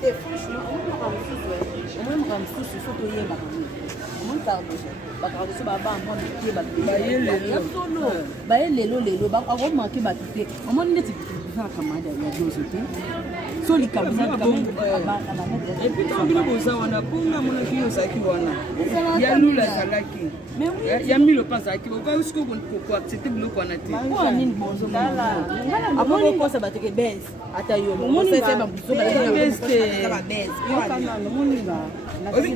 Et franchement, on va il faut que et puis quand vous avez un bon mon qui au saki wana il y a nous la salaki mais oui il y a mis le pas saki au cas où ce que vous accepter le quoi naté quoi nini bonzo ngala amoni ko sa bateke benz ata yo mo se se ba buso ba ba benz yo kana moni ba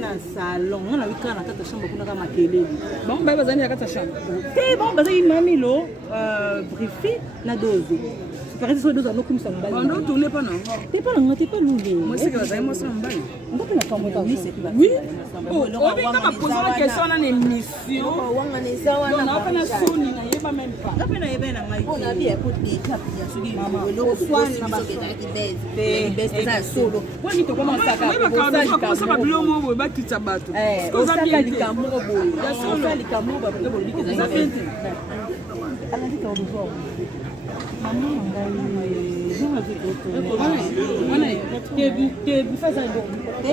na salon on a vu kana kata chambre kuna kama kelele bon ba bazani kata chambre te bon bazani mami lo briefing na dozo par exemple dozo no kumisa mbali on doit tourner pas non t'es pas là t'es pas loulé moi c'est que bazani moi ça mbali on peut pas moi oui c'est oui oh on vient de poser la question dans l'émission wanga ne sawa na on a soni na yeba même pas na pena yeba na ngai on a bien écoute des tapes ya sugi lo swani na ba best ça solo moi ni to comment ça comment ça ba bilo mo ba kitsa bato on ça likambo boy ya solo likambo ba bo liki za fenti ala ndika obo maman ngai zuma zikoto wana te bifasa ndo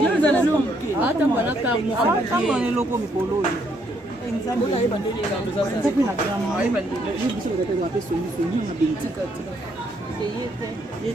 yo za lo hata mbona kama kama ne loko mikolo nzambe ona yeba ndenge ngambo za sasa kuna kama yeba ndenge ni biso kwa kwa peso ni ni na bintika yete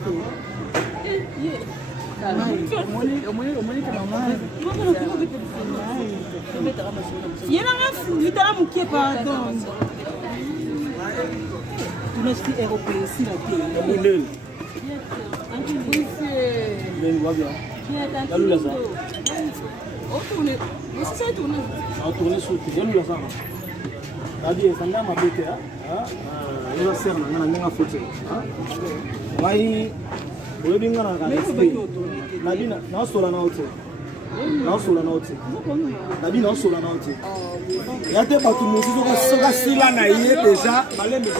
Yate batu musi soka sila na ye déjà malembe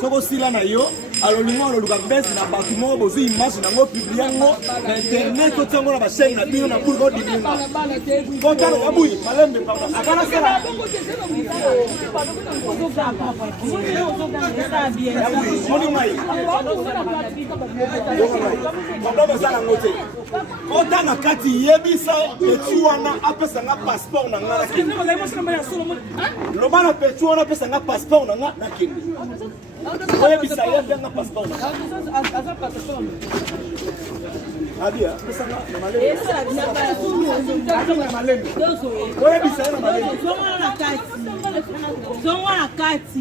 soko sila na yo alors lingo lo luka besi na batu mo bozi image na ngo publier ngo na internet ko tsango na ba chaîne na bino na pour ko diminga ko tano yabuyi malembe papa akana sala moni mai ko sala ngote ko tana kati yebisa etu wana apesa nga passeport na ngana kindi lo bana petu wana apesa nga passeport na ngana kindi yebisa yebanga passeport Adia, pesa nga malende. Yebisa na malende. Zongo na kati. Yebisa na malende. Zongo na kati.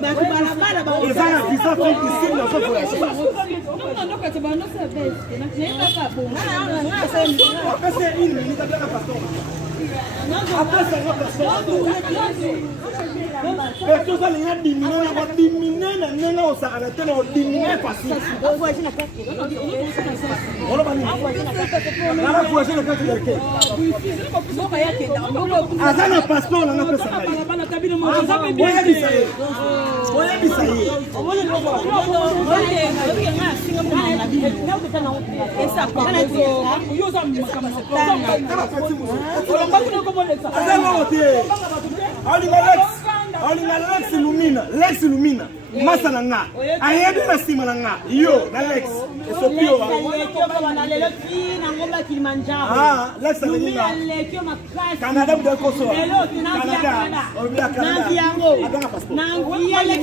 Batu balabala ba. Ezana visa fait ici na so voyage. Non, kati ba no service. Na ka bo. Na sa Pesa une minute na passeport. Après ça va passeport. Et tout ça les a diminué na nena o sa ala tena o diminué facile. On va dire. Nara voyage na kati yake. Azana passeport na pesa ngai. Oya bisaye. Lex Lumina. Masa na nga. Ayebi na sima na nga. Yo, na Lex. Esopio wa. Ah, Lex na nga. Canada mde koso. Canada. Obia Canada. Adanga passport. Nangia Lex.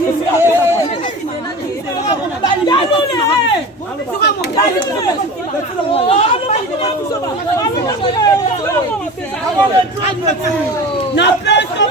Na pesa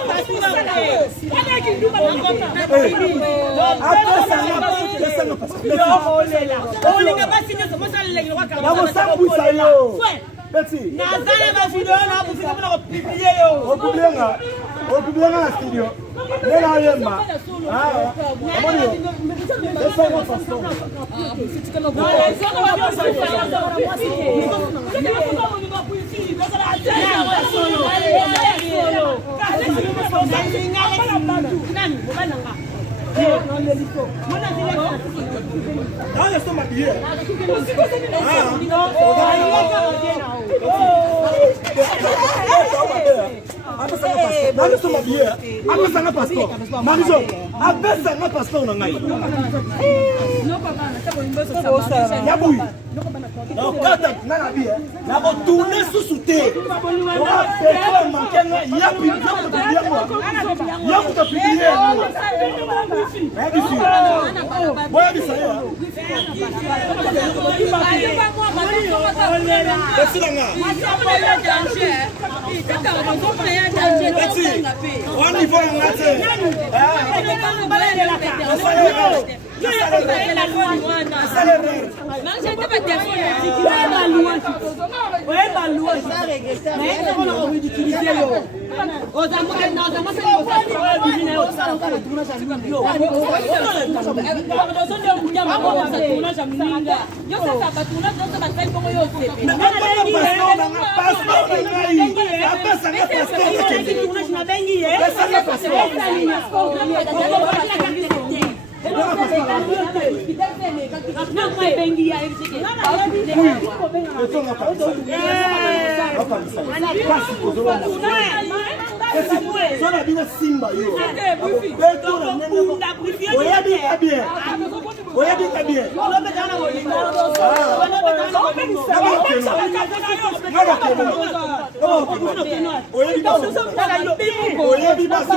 nakokata nga na bi nakotourne susu te oka peko mankenga ya kutapiblie boyabisa yo esilanga wa niveau yanga te Sona bina simba yo. Beto na nene. Oyabi abie. Oyabi abie. Oyabi basi.